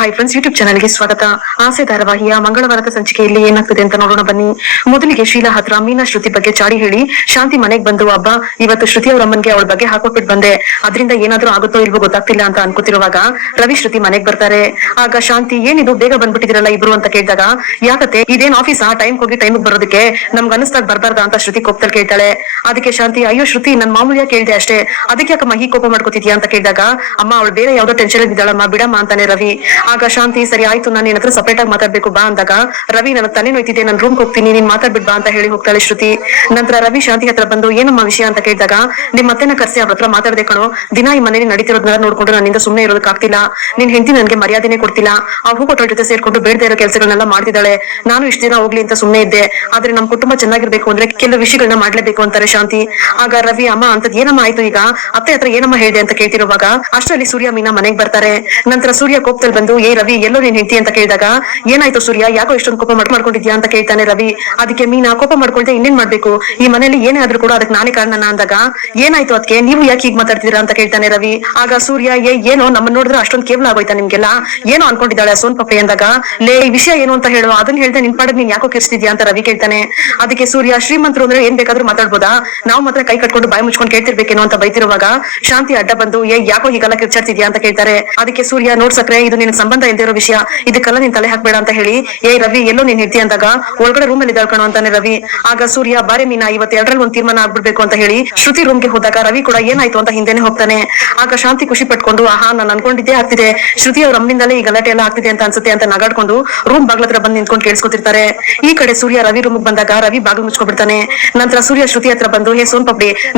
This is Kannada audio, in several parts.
ಹಾಯ್ ಫ್ರೆಂಡ್ಸ್ ಯೂಟ್ಯೂಬ್ ಚಾನಲ್ಗೆ ಸ್ವಾಗತ. ಆಸೆ ಧಾರಾವಾಹಿಯ ಮಂಗಳವಾರದ ಸಂಚಿಕೆಯಲ್ಲಿ ಏನಾಗ್ತದೆ ಅಂತ ನೋಡೋಣ ಬನ್ನಿ. ಮೊದಲಿಗೆ ಶೀಲಾ ಹತ್ರ ಮೀನಾ ಶ್ರುತಿ ಬಗ್ಗೆ ಚಾಡಿ ಹೇಳಿ. ಶಾಂತಿ ಮನೆಗೆ ಬಂದು ಹಬ್ಬ. ಇವತ್ತು ಶ್ರುತಿ ಅವ್ರ ಅಮ್ಮನ್ಗೆ ಅವಳ ಬಗ್ಗೆ ಹಾಕೊಟ್ಬಿಟ್ಟು ಬಂದೆ. ಅದರಿಂದ ಏನಾದ್ರೂ ಆಗುತ್ತೋ ಇಲ್ವೋ ಗೊತ್ತಾಗ್ತಿಲ್ಲ ಅಂತ ಅನ್ಕೋತಿರುವಾಗ ರವಿ ಶ್ರುತಿ ಮನೆಗೆ ಬರ್ತಾರೆ. ಆಗ ಶಾಂತಿ, ಏನಿದು? ಬೇಗ ಬಂದ್ಬಿಟ್ಟಿದಿರಲ್ಲ ಇಬ್ರು ಅಂತ ಕೇಳಿದಾಗ, ಯಾಕತ್ತೆ? ಇದೇನ್ ಆಫೀಸ್ ಆ? ಟೈಮ್ ಹೋಗಿ ಟೈಮ್ ಬರೋದಕ್ಕೆ ನಮ್ಗೆ ಅನಿಸ್ದಾಗ ಬರ್ಬಾರ್ದ ಅಂತ ಶ್ರುತಿ ಕೋಪದಲ್ಲಿ ಕೇಳ್ತಾಳೆ. ಅದಕ್ಕೆ ಶಾಂತಿ, ಅಯ್ಯೋ ಶ್ರುತಿ, ನನ್ ಮಾಮೂಲಿಯಾ ಕೇಳಿದೆ ಅಷ್ಟೇ? ಅದಕ್ಕೆ ಯಾಕಮ್ಮ ಹೀಗೆ ಕೋಪ ಮಾಡ್ಕೋತಿದ್ಯಾ ಅಂತ ಕೇಳಿದಾಗ, ಅಮ್ಮ ಅವಳು ಬೇರೆ ಯಾವ್ದೋ ಟೆನ್ಷನ್ ಇದ್ದಾಳಮ್ಮ, ಬಿಡಮ್ಮ ಅಂತಾನೆ ರವಿ. ಆಗ ಶಾಂತಿ, ಸರಿ ಆಯ್ತು, ನಾನು ನಿನ್ನ ಹತ್ರ ಸಪರೇಟ್ ಆಗಿ ಮಾತಾಡ್ಬೇಕು, ಬಾ ಅಂದಾಗ, ರವಿ ನನ್ನ ತಲೆ ನೋಯ್ತಿದ್ದೆ ನಾನು ರೂಮ್ ಹೋಗ್ತೀನಿ, ನೀನ್ ಮಾತಾಡ್ಬಿಡ್ ಬಾ ಅಂತ ಹೇಳಿ ಹೋಗ್ತಾಳೆ ಶ್ರುತಿ. ನಂತರ ರವಿ ಶಾಂತಿ ಹತ್ರ ಬಂದು, ಏನಮ್ಮ ವಿಷಯ ಅಂತ ಕೇಳಿದಾಗ, ನಿಮ್ ಮತ್ತೆನ ಕರ್ಸಿ ಅವ್ರ ಹತ್ರ ಮಾತಾಡ್ದೆ ಕಣೋ, ದಿನ ಈ ಮನೇಲಿ ನಡೀತಿರೋದನ್ನ ನೋಡ್ಕೊಂಡು ನನ್ನಿಂದ ಸುಮ್ಮನೆ ಇರೋದಕ್ಕಾಗ್ತಿಲ್ಲ ನಿನ್ ಹೆಂಡತಿ ನನ್ಗೆ ಮರ್ಯಾದೆನೆ ಕೊಡ್ತಿಲ್ಲ. ಆ ಹೂಕೊಟ್ಟೋಳ ಜೊತೆ ಸೇರ್ಕೊಂಡು ಬೇಡದೇ ಇರೋ ಕೆಲಸಗಳನ್ನೆಲ್ಲ ಮಾಡ್ತಿದ್ದಾಳೆ. ನಾನು ಇಷ್ಟು ದಿನ ಹೋಗ್ಲಿ ಅಂತ ಸುಮ್ಮನೆ ಇದ್ದೆ. ಆದ್ರೆ ನಮ್ ಕುಟುಂಬ ಚೆನ್ನಾಗಿರ್ಬೇಕು ಅಂದ್ರೆ ಕೆಲವು ವಿಷಯಗಳನ್ನ ಮಾಡ್ಲೇಬೇಕು ಅಂತಾರೆ ಶಾಂತಿ. ಆಗ ರವಿ, ಅಮ್ಮ ಅಂತದ್ ಏನಮ್ಮ ಆಯ್ತು ಈಗ? ಅತ್ತೆ ಹತ್ರ ಏನಮ್ಮ ಹೇಳಿದೆ ಅಂತ ಕೇಳ್ತಿರುವಾಗ ಅಷ್ಟರಲ್ಲಿ ಸೂರ್ಯ ಮೀನಾ ಮನೆಗ್ ಬರ್ತಾರೆ. ನಂತರ ಸೂರ್ಯ ಕೋಪದಲ್ಲಿ ಬಂದು, ಏ ರವಿ, ಎಲ್ಲೋ ನೀನ್ ಹೆಂಡತಿ ಅಂತ ಕೇಳಿದಾಗ, ಏನಾಯ್ತು ಸೂರ್ಯ? ಯಾಕೋ ಇಷ್ಟೊಂದು ಕೋಪ ಮಾಡ್- ಮಾಡ್ಕೊಂಡಿದ್ಯಾ? ಅಂತ ಕೇಳ್ತಾನೆ ರವಿ. ಅದಕ್ಕೆ ಮೀನಾ, ಕೋಪ ಮಾಡ್ಕೊಳ್ದೆ ಇನ್ನೇನ್ ಮಾಡ್ಬೇಕು? ಈ ಮನೇಲಿ ಏನೇ ಆದ್ರೂ ಕೂಡ ಅದಕ್ಕೆ ನಾನೇ ಕಾರಣ ಅಂದಾಗ, ಏನಾಯ್ತು ಅದಕ್ಕೆ ನೀವು ಯಾಕೆ ಹೀಗ್ ಮಾತಾಡ್ತೀರಾ ಅಂತ ಕೇಳ್ತಾನೆ ರವಿ. ಆಗ ಸೂರ್ಯ, ಏ, ಏನೋ ನಮ್ಮನ್ನ ನೋಡಿದ್ರೆ ಅಷ್ಟೊಂದು ಕೇವಲ ಆಗೋಯ್ತಾ ನಿಮ್ಗೆಲ್ಲ? ಏನೋ ಅನ್ಕೊಂಡಿದ್ದಾಳೆ ಸೋನ್ ಪಪ್ಪೆ? ಅಂದಾಗ, ಲೇ, ಈ ವಿಷಯ ಏನು ಅಂತ ಹೇಳುವ? ಅದನ್ನ ಹೇಳ್ದೆ ನಿನ್ ಪಾಡಕ್ ನೀನ್ ಯಾಕೋ ಕೆರ್ಸ್ತಿದ್ಯಾ ಅಂತ ರವಿ ಕೇಳ್ತಾನೆ. ಅದಕ್ಕೆ ಸೂರ್ಯ, ಶ್ರೀಮಂತರು ಅಂದ್ರೆ ಏನ್ ಬೇಕಾದ್ರೂ ಮಾತಾಡ್ಬೋದಾ? ನಾವು ಮಾತ್ರ ಕೈ ಕಟ್ಕೊಂಡು ಬಾಯಿ ಮುಚ್ಕೊಂಡು ಕೇಳ್ತಿರ್ಬೇಕೇನೋ ಅಂತ ಬೈತಿರುವಾಗ ಶಾಂತಿ ಅಡ್ಡ ಬಂದು, ಏ, ಯಾಕೋ ಹೀಗೆಲ್ಲ ಕಿರ್ಚಾಡ್ತಿದ್ಯಾ? ಅಂತ ಕೇಳ್ತಾರೆ. ಅದಕ್ಕೆ ಸೂರ್ಯ ನೋಡ್ಸಕ್ರೆ ಇದು ನಿನ್ ಸಂಬಂಧ ಇಲ್ದಿರೋ ವಿಷಯ. ಇದಕ್ಕೆಲ್ಲ ನೀನ್ ತಲೆ ಹಾಕ್ಬೇಡ ಅಂತ ಹೇಳಿ, ಏ, ರವಿ, ಎಲ್ಲೋ ನೀನ್ ಹಿಡ್ತಿ ಅಂದಾಗ ಒಳಗಡೆ ರೂಮ್ ಅಲ್ಲಿ ಇದ್ದಾಳ್ಕಣೋ ಅಂತಾನೆ ರವಿ. ಆಗ ಸೂರ್ಯ, ಬಾರೆ ಮೀನಾ, ಇವತ್ತು ಎರಡರಲ್ಲಿ ಒಂದ್ ತೀರ್ಮಾನ ಆಗ್ಬಿಡ್ಬೇಕು ಅಂತ ಹೇಳಿ ಶ್ರುತಿ ರೂಮ್ಗೆ ಹೋದಾಗ ರವಿ ಕೂಡ ಏನಾಯ್ತು ಅಂತ ಹಿಂದೆನೆ ಹೋಗ್ತಾನೆ. ಆಗ ಶಾಂತಿ ಖುಷಿ ಪಟ್ಕೊಂಡು, ಆಹಾ, ನಾನು ಅನ್ಕೊಂಡಿದ್ದೆ ಆಗ್ತಿದೆ. ಶ್ರುತಿ ಅವ್ರ ಅಮ್ಮಿಂದಲೇ ಈ ಗಲಾಟೆ ಎಲ್ಲ ಆಗ್ತಿದೆ ಅಂತ ಅನ್ಸುತ್ತೆ ಅಂತ ನಗಾಡ್ಕೊಂಡು ರೂಮ್ ಬಾಗ್ಲ ಹತ್ರ ಬಂದು ನಿಂತ್ಕೊಂಡು ಕೇಳಿಸ್ಕೊತಿರ್ತಾರೆ. ಈ ಕಡೆ ಸೂರ್ಯ ರವಿ ರೂಮ್ ಬಂದಾಗ ರವಿ ಬಾಗಿಲು ಮುಚ್ಕೊಬಿಡ್ತಾನೆ ನಂತರ ಸೂರ್ಯ ಶ್ರುತಿ ಹತ್ರ ಬಂದು ಹೇ ಸೋನ್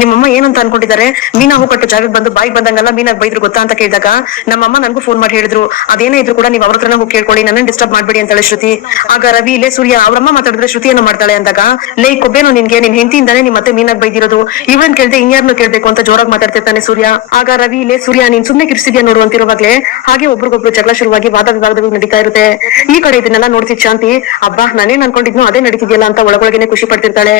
ನಿಮ್ಮಮ್ಮ ಏನಂತ ಅನ್ಕೊಂಡಿದ್ದಾರೆ? ಮೀನಾ ಹೂ ಕಟ್ಟು ಜಾಗಕ್ಕೆ ಬಂದು ಬಾಯಿಗೆ ಬಂದಂಗಲ್ಲ ಮೀನಾಗ್ ಬೈದ್ರು ಗೊತ್ತಾ? ಅಂತ ಕೇಳಿದಾಗ, ನಮ್ಮಮ್ಮ ನನಗೂ ಫೋನ್ ಮಾಡಿ ಹೇಳಿದ್ರು. ಅದೇನೇ ಇದ್ರು ಕೂಡ ನೀವು ಅವ್ರ ಹೋಗಿ ಕೇಳ್ಕೊಳ್ಳಿ ನನ್ನ ಡಿಸ್ಟರ್ಬ್ ಮಾಡ್ಬೇಡಿ ಅಂತಾಳೆ ಶ್ರುತಿ. ಆಗ ರವಿ ಇಲ್ಲೇ ಸೂರ್ಯ ಅವ್ರಮ್ಮ ಮಾತಾಡಿದ್ರೆ ಶ್ರುತಿ ಮಾಡ್ತಾಳೆ ಅಂದಾಗ, ಲೇ ಕೊಬ್ಬೇನು ನಿನ್ಗೆ, ನಿನ್ ಹೆಂಡತಿಯಿಂದಾನೆ ನಿಮ್ ಮತ್ತೆ ಮೀನಾಗ್ ಬೈದಿರೋದು. ಇವನ್ ಕೇಳ್ದೆ ಇನ್ಯಾರ್ನು ಕೇಳ್ಬೇಕು ಅಂತ ಜೋರಾಗಿ ಮಾತಾಡ್ತಿರ್ತಾನೆ ಸೂರ್ಯ. ಆಗ ರವಿ ಇಲ್ಲೇ ಸೂರ್ಯ, ನೀನ್ ಸುಮ್ನೆ ಕಿರ್ಸಿದ್ಯಾ ನೋಡು ಅಂತಿರುವಾಗ್ಲೇ, ಹಾಗೆ ಒಬ್ರಿಗೊಬ್ರು ಜಗಳ ಶುರುವಾಗಿ ವಾದ ವಿವಾದಗಳು ನಡೀತಾ ಇರುತ್ತೆ. ಈ ಕಡೆ ಇದನ್ನೆಲ್ಲ ನೋಡ್ತಿದ್ ಶಾಂತಿ, ಅಬ್ಬಾ, ನಾನೇನ್ ಅನ್ಕೊಂಡಿದ್ನು ಅದೇ ನಡೀತಿದ್ಯಲ್ಲ ಅಂತ ಒಳಗೊಳಗೇನೆ ಖುಷಿ ಪಡ್ತಿರ್ತಾಳೆ.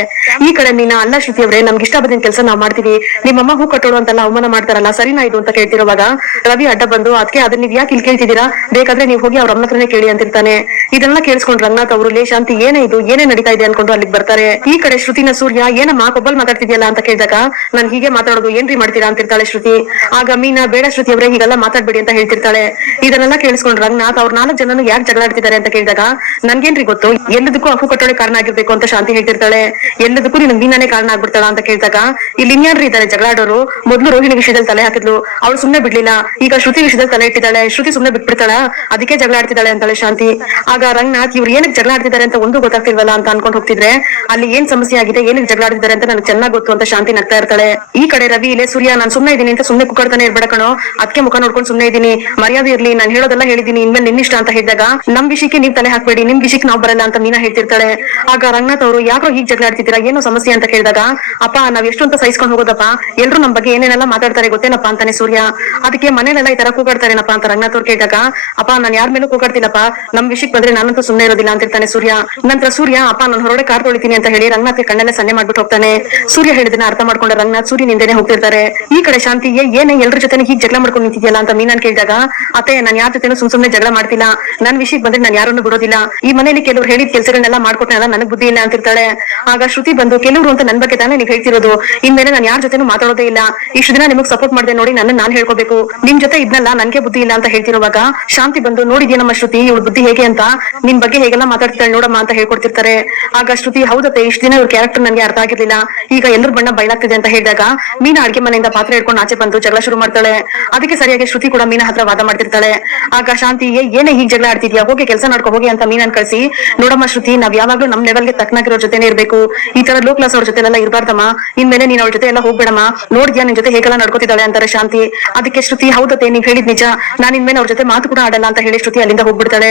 ಈ ಕಡೆ ಮೀನಾ, ಅಲ್ಲ ಶ್ರುತಿ ಅವ್ರೆ ನಮ್ಗೆ ಇಷ್ಟ ಬಂದಿನ ಕೆಲಸ ನಾವ್ ಮಾಡ್ತೀವಿ. ನಿಮ್ಮಮ್ಮ ಹೂ ಕಟ್ಟೋಳು ಅಂತೆಲ್ಲ, ಅವಮಾನ ಮಾಡ್ತಾರಲ್ಲ, ಸರಿನಾ ಇದು ಅಂತ ಕೇಳ್ತಿರುವಾಗ ರವಿ ಅಡ್ಡ ಬಂದು, ಅದಕ್ಕೆ ಅದನ್ನ ನೀವ್ ಯಾಕೆ ಇಲ್ಲಿ ಕೇಳ್ತಿದ್ದೀರಾ? ಬೇಕಾದ್ರೆ ನೀವು ಹೋಗಿ ಅವ್ರ ಅಮ್ಮನ ಹತ್ರನೇ ಕೇಳಿ ಅಂತಿರ್ತಾನೆ. ಇದೆಲ್ಲ ಕೇಳಿಸ್ಕೊಂಡ್ ರಂಗನಾಥ್ ಅವರು, ಲೇ ಶಾಂತಿ, ಏನೇ ಇದು? ಏನೇ ನಡೀತಾ ಇದೆ? ಅನ್ಕೊಂಡು ಅಲ್ಲಿಗೆ ಬರ್ತಾರೆ. ಈ ಕಡೆ ಶ್ರುತಿನ ಸೂರ್ಯ, ಏನಮ್ಮ, ಕೊಬ್ಬಲ್ ಮಾತಾಡ್ತಿದ್ಯಲ್ಲ? ಅಂತ ಕೇಳಿದಾಗ, ನಾನ್ ಹೀಗೆ ಮಾತಾಡೋದು ಏನ್ರಿ ಮಾಡ್ತೀರಾ? ಅಂತಿರ್ತಾಳೆ ಶ್ರುತಿ. ಆಗ ಮೀನಾ, ಬೇಡ ಶ್ರುತಿ ಅವರೇ, ಹೀಗೆಲ್ಲ ಮಾತಾಡ್ಬೇಡಿ ಅಂತ ಹೇಳ್ತಿರ್ತಾಳೆ. ಇದನ್ನೆಲ್ಲ ಕೇಳಿಸ್ಕೊಂಡ್ ರಂಗನಾಥ್, ಅವ್ರ ನಾಲ್ಕು ಜನನು ಯಾಕೆ ಜಗಳ ಆಡ್ತಿದ್ದಾರೆ ಅಂತ ಕೇಳಿದಾಗ, ನನ್ಗೇನ್ರಿ ಗೊತ್ತು? ಎಲ್ಲದಕ್ಕೂ ಅಪ್ಪು ಕಟ್ಟೋಳೆ ಕಾರಣ ಆಗಿರ್ಬೇಕು ಅಂತ ಶಾಂತಿ ಹೇಳ್ತಿರ್ತಾಳೆ. ಎಲ್ಲದಕ್ಕೂ ನಿನ್ ಮೀನಾನೇ ಕಾರಣ ಆಗ್ಬಿಡ್ತಾಳ ಅಂತ ಕೇಳಿದಾಗ, ಇಲ್ಲಿ ಇನ್ಯಾರು ಇದ್ದಾರೆ ಜಗಳಾಡೋರು? ಮೊದ್ಲು ರೋಹಿಣಿ ವಿಷಯದಲ್ಲಿ ತಲೆ ಹಾಕಿದ್ಲು, ಅವಳು ಸುಮ್ನೆ ಬಿಡ್ಲಿಲ್ಲ. ಈಗ ಶ್ರುತಿ ವಿಷಯದಲ್ಲಿ ತಲೆ ಇಟ್ಟಿದ್ದಾಳೆ, ಶ್ರುತಿ ಸುಮ್ನೆ ಬಿಟ್ಬಿಡ್ತಾಳ, ಅದಕ್ಕೆ ಜಗಳ ಆಡ್ತಿದ್ದಾಳೆ ಅಂತಾಳೆ ಶಾಂತಿ. ಆಗ ರಂಗನಾಥ್ ಇವ್ರು ಏನಕ್ಕೆ ಜಗಳ ಆಡ್ತಿದ್ದಾರೆ ಅಂತ ಒಂದು ಗೊತ್ತಾಗ್ತಿಲ್ವಲ್ಲ ಅಂತ ಅನ್ಕೊಂಡು ಹೋಗ್ತಿದ್ರೆ, ಅಲ್ಲಿ ಏನ್ ಸಮಸ್ಯೆ ಆಗಿದೆ, ಏನಕ್ಕೆ ಜಗಳ ಆಡ್ತಿದ್ದಾರೆ ಅಂತ ನನಗೆ ಚೆನ್ನಾಗ್ ಗೊತ್ತು ಅಂತ ಶಾಂತಿ ನಗ್ತಾ ಇರ್ತಾಳೆ. ಈ ಕಡೆ ರವಿ, ಇಲ್ಲೇ ಸೂರ್ಯ, ನಾನು ಸುಮ್ನೆ ಇದೀನಿ ಅಂತ ಸುಮ್ನೆ ಕುಕ್ಕಡ್ತಾನೆ ಇರ್ಬೇಡ ಕಣೋ. ಅದಕ್ಕೆ ಮುಖ ನೋಡ್ಕೊಂಡು ಸುಮ್ನೆ ಇದೀನಿ ಮರ್ಯಾದೆ ಇರ್ಲಿ, ನಾನು ಹೇಳೋದೆಲ್ಲ ಹೇಳಿದೀನಿ ಇನ್ಮೇಲೆ ನಿನ್ನಿಷ್ಟ ಅಂತ ಹೇಳಿದಾಗ, ನಮ್ ವಿಷಯಕ್ಕೆ ನೀವ್ ತಲೆ ಹಾಕ್ಬೇಡಿ, ನಿಮ್ ವಿಷಯಕ್ಕೆ ನಾವ್ ಬರಲ್ಲ ಅಂತ ಮೀನಾ ಹೇಳ್ತಿರ್ತಾಳೆ. ಆಗ ರಂಗನಾಥ್ ಅವರು ಯಾಕೋ ಹೀಗೆ ಜಗಳ ಆಡ್ತಿದ್ದೀರಾ ಏನು ಸಮಸ್ಯೆ ಅಂತ ಕೇಳಿದಾಗ ಅಪ್ಪ, ನಾವ್ ಎಷ್ಟು ಅಂತ ಸಹಿಸ್ಕೊಂಡು ಹೋಗೋದಪ್ಪ? ಎಲ್ರು ನಮ್ ಬಗ್ಗೆ ಏನೇನೆಲ್ಲ ಮಾತಾಡ್ತಾರೆ ಗೊತ್ತೇನಪ್ಪ ಅಂತಾನೆ ಸೂರ್ಯ. ಅದಕ್ಕೆ ಮನೇಲೆಲ್ಲ ಈ ತರ ಕೂಗಾಡ್ತಾರೇನಪ್ಪ ಅಂತ ರಂಗನಾಥ್ ಅವ್ರು ಕೇಳಿದಾಗ, ಅಪ್ಪ, ನಾನ್ ಯಾರ ಮೇಲೂ ಕೂಗಾಡ್ತಿಲ್ಲಪ್ಪ. ನಮ್ ವಿಷಯಕ್ಕೆ ಬಂದ್ರೆ ನಾನಂತೂ ಸುಮ್ನೆ ಇರೋದಿಲ್ಲ ಅಂತಿರ್ತಾನೆ ಸೂರ್ಯ. ನಂತರ, ಸೂರ್ಯ, ಅಪ್ಪ, ನಾನು ಹೊರಗಡೆ ಕಾರ್ ತೊಳಿತೀನಿ ಅಂತ ಹೇಳಿ ರಂಗನಾಥ್ ಕಣ್ಣಲ್ಲೇ ಸನ್ನೆ ಮಾಡ್ಬಿಟ್ಟು ಹೋಗ್ತಾನೆ. ಸೂರ್ಯ ಹೇಳಿದನ ಅರ್ಥ ಮಾಡ್ಕೊಂಡ ರಂಗನಾಥ್ ಸೂರ್ಯ ನಿಂದೇನೆ ಹೋಗ್ತಿರ್ತಾರೆ. ಈ ಕಡೆ ಶಾಂತಿ ಏನೇ ಎಲ್ರ ಜೊತೆ ಹೀಗೆ ಜಗಳ ಮಾಡ್ಕೊಂಡು ನಿಂತಿದ್ಯಲ್ಲ ಅಂತ ಮೀನಾನ್ ಕೇಳಿದಾಗ, ಅತ್ತೆ, ನಾನ್ ಯಾರ ಜೊತೆನೂ ಸುಮ್ ಸುಮ್ನೆ ಜಗಳ ಮಾಡ್ತಿಲ್ಲ. ನನ್ ವಿಷಯಕ್ಕೆ ಬಂದ್ರೆ ನಾನು ಯಾರನ್ನು ಬಿಡೋದಿಲ್ಲ. ಈ ಮನೇಲಿ ಕೆಲವ್ರು ಹೇಳಿದ ಕೆಲಸಗಳನ್ನೆಲ್ಲ ಮಾಡ್ಕೊಟ್ಟನಲ್ಲ ನನಗ್ ಬುದ್ಧಿ ಇಲ್ಲ ಅಂತಿರ್ತಾಳೆ. ಆಗ ಶ್ರುತಿ ಬಂದು, ಕೆಲವರು ಅಂತ ನನ್ ಬಗ್ಗೆ ನೀವ್ ಹೇಳ್ತಿರೋದು. ಇನ್ಮೇಲೆ ನಾನು ಯಾರ ಜೊತೆನೂ ಮಾತಾಡೋದೇ ಇಲ್ಲ. ಇಷ್ಟು ದಿನ ನಿಮಗ್ ಸಪೋರ್ಟ್ ಮಾಡಿದೆ ನೋಡಿ ನನ್ನ ನಾನ್ ಹೇಳ್ಕೋಬೇಕು. ನಿಮ್ ಜೊತೆ ಇದ್ನಲ್ಲ, ನನ್ಗೆ ಬುದ್ಧಿ ಇಲ್ಲ ಅಂತ ಹೇಳ್ತಿರುವಾಗ ಶಾಂತಿ ಬಂದು ನೋಡಿದ್ಯೇನಮ್ಮ ಶ್ರುತಿ, ಇವಳು ಬುದ್ಧಿ ಹೇಗೆ ಅಂತ? ನಿನ್ ಬಗ್ಗೆ ಹೇಗೆಲ್ಲ ಮಾತಾಡ್ತಾಳೆ ನೋಡಮ್ಮ ಅಂತ ಹೇಳ್ಕೊಡ್ತಿರ್ತಾರೆ. ಆಗ ಶ್ರುತಿ, ಹೌದತ್ತೆ, ಇಷ್ಟು ದಿನ ಇವ್ರ ಕ್ಯಾರೆಕ್ಟರ್ ನನ್ಗೆ ಅರ್ಥ ಆಗಿರ್ಲಿಲ್ಲ. ಈಗ ಎಲ್ಲರ ಬಣ್ಣ ಬಯಲಾಗ್ತಿದೆ ಅಂತ ಹೇಳಿದಾಗ ಮೀನಾ ಅಡ್ಗೆ ಮನೆಯಿಂದ ಪಾತ್ರೆ ಹಿಡ್ಕೊಂಡು ಆಚೆ ಬಂದು ಜಗಳ ಶುರು ಮಾಡ್ತಾಳೆ. ಅದಕ್ಕೆ ಸರಿಯಾಗಿ ಶ್ರುತಿ ಕೂಡ ಮೀನಾ ಹತ್ರ ವಾದ ಮಾಡ್ತಿರ್ತಾಳೆ. ಆಗ ಶಾಂತಿ ಏನೇ ಹೀಗೆ ಜಗಳ ಆಡ್ತಿದ್ಯಾ? ಹೋಗಿ ಕೆಲಸ ಮಾಡ್ಕೊ, ಹೋಗಿ ಅಂತ ಮೀನನ್ ಕಳ್ಸಿ, ನೋಡಮ್ಮ ಶ್ರುತಿ, ನಾವ್ ಯಾವಾಗ್ಲೂ ನಮ್ ಲೆವೆಲ್ಗೆ ತಕ್ಕನಾಗಿರೋ ಜೊತೆನೇ ಇರ್ಬೇಕು. ಈ ತರ ಲೋ ಕ್ಲಾಸ್ ಅವ್ರ ಜೊತೆ ಎಲ್ಲ ಇರ್ಬಾರ್ದಮ್ಮ ಇನ್ಮೇಲೆ ನೀನ್ ಅವಳ ಜೊತೆ ಎಲ್ಲ ಹೋಗ್ಬೇಡಮ್ಮ. ನೋಡ್ದ್ಯಾ ನಿನ್ ಜೊತೆ ಹೇಗೆಲ್ಲ ನಡ್ಕೋತಿದ್ದಾಳೆ ಅಂತಾರೆ ಶಾಂತಿ. ಅದಕ್ಕೆ ಶ್ರುತಿ, ಹೌದತ್ತೆ, ನೀವ್ ಹೇಳಿದ್ ನಿಜ. ನಾನ್ ಇನ್ಮೇಲೆ ಅವ್ರ ಜೊತೆ ಮಾತು ಕೂಡ ಆಡಲ್ಲ ಅಂತ ಹೇಳಿ ಶ್ರುತಿ ಅಲ್ಲಿಂದ ಹೋಗ್ಬಿಡ್ತಾಳೆ.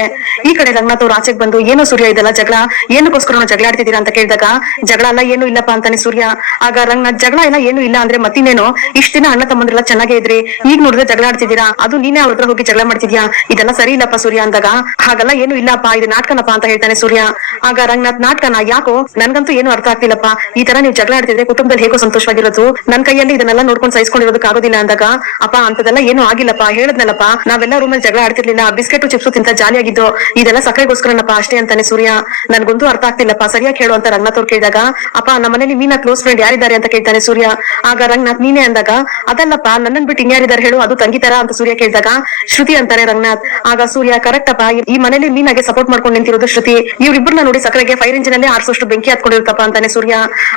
ಈ ಕಡೆ ರಂಗನಾಥ್ ಅವ್ರು ಆಚೆಗೆ ಬಂದು, ಏನೋ ಸೂರ್ಯ ಇದೆಲ್ಲ ಜಗಳ? ಏನಕ್ಕೋಸ್ಕರ ಜಗಳ ಆಡ್ತಿದ್ದೀರಾ ಅಂತ ಕೇಳಿದಾಗ, ಜಗಳ ಎಲ್ಲ ಏನು ಇಲ್ಲಪ್ಪ ಅಂತಾನೆ ಸೂರ್ಯ. ಆಗ ರಂಗನಾಥ್, ಜಗಳ ಎಲ್ಲ ಏನು ಇಲ್ಲ ಅಂದ್ರೆ ಮತ್ತಿನ್ನೇನು? ಇಷ್ಟ ದಿನ ಅಣ್ಣ ತಮ್ಮಂದ್ರೆಲ್ಲ ಚೆನ್ನಾಗೇ ಇದ್ರಿ. ಈಗ ನೋಡಿದ್ರೆ ಜಗಳ ಆಡ್ತಿದ್ದೀರಾ? ಅದು ನೀನೇ ಅವ್ರ ಹತ್ರ ಹೋಗಿ ಜಗಳ ಮಾಡ್ತಿದ್ಯಾ? ಇದೆಲ್ಲ ಸರಿ ಇಲ್ಲಪ್ಪ ಸೂರ್ಯ ಅಂದಾಗ, ಹಾಗೆಲ್ಲ, ಏನು ಇಲ್ಲಪ್ಪ, ಇದು ನಾಟಕನಪ್ಪ ಅಂತ ಹೇಳ್ತಾನೆ ಸೂರ್ಯ. ಆಗ ರಂಗನಾಥ್ ನಾಟಕನ ಯಾಕೋ? ನನ್ಗಂತೂ ಏನು ಅರ್ಥ ಆಗ್ತಿಲ್ಲಪ್ಪ. ಈ ತರ ನೀವು ಜಗಳ ಆಡ್ತಿದ್ರೆ ಕುಟುಂಬದಲ್ಲಿ ಹೇಗೋ ಸಂತೋಷವಾಗಿರೋದು. ನನ್ ಕೈಯಲ್ಲಿ ಇದನ್ನೆಲ್ಲ ನೋಡ್ಕೊಂಡು ಸಹಿಸ್ಕೊಂಡಿರೋದಕ್ಕೆ ಆಗೋದಿಲ್ಲ ಅಂದಾಗ, ಅಪ್ಪ ಅಂತದೆಲ್ಲ ಏನು ಆಗಿಲ್ಲಪ್ಪ, ಹೇಳದ್ನಲ್ಲಪ್ಪ. ನಾವೆಲ್ಲ ರೂಮಲ್ಲಿ ಜಗಳ ಆಡ್ತಿರ್ಲಿಲ್ಲ, ಬಿಸ್ಕೆಟ್, ಚಿಪ್ಸ್ ತಿಂತ ಜಾಲಿಯಾಗಿದ್ದು? ಇದೆಲ್ಲ ಸಕ್ಕರೆಗೋಸ್ಕರನಪ್ಪ ಅಷ್ಟೇ ಅಂತಾನೆ ಸೂರ್ಯ. ನನ್ಗೊಂದು ಅರ್ಥ ಆಗ್ತಿಲ್ಲಪ್ಪ. ಸರಿಯಾಗಿ ಹೇಳು ಅಂತ ರಂಗನಾಥ್ ಅವ್ರು ಕೇಳಿದಾಗ, ಅಪ್ಪ ನಮ್ಮ ಮನೇಲಿ ಮೀನಾ ಕ್ಲೋಸ್ ಫ್ರೆಂಡ್ ಯಾರಿದ್ದಾರೆ ಅಂತ ಕೇಳ್ತಾನೆ ಸೂರ್ಯ. ಆಗ ರಂಗನಾಥ್ ನೀನೇ ಅಂದಾಗ, ಅದಲ್ಲಪ್ಪ ನನ್ನನ್ ಬಿಟ್ಟು ಇನ್ಯಾರಿದ್ದಾರೆ ಹೇಳು? ಅದು ತಂಗಿ ತರ ಅಂತ ಸೂರ್ಯ ಕೇಳಿದಾಗ, ಶ್ರುತಿ ಅಂತಾರೆ ರಂಗನಾಥ್. ಆಗ ಸೂರ್ಯ ಕರೆಕ್ಟ್ ಅಪ್ಪ ಈ- ಮನೇಲಿ ಮೀನಾಗೆ ಸಪೋರ್ಟ್ ಮಾಡ್ಕೊಂಡು ನಿಂತಿರೋದು ಶ್ರುತಿ. ಇವ್ರಿಬ್ರನ್ನ ನೋಡಿ ಸಕ್ಕರೆಗೆ ಫೈರ್ ಇಂಜಿನ್ ಅಲ್ಲಿ ಆರ್ಸೋಷ್ಟು ಬೆಂಕಿ ಹತ್ಕೊಂಡಿರ್ತಪ್ಪ ಅಂತಾನೆ ಸೂರ್ಯ.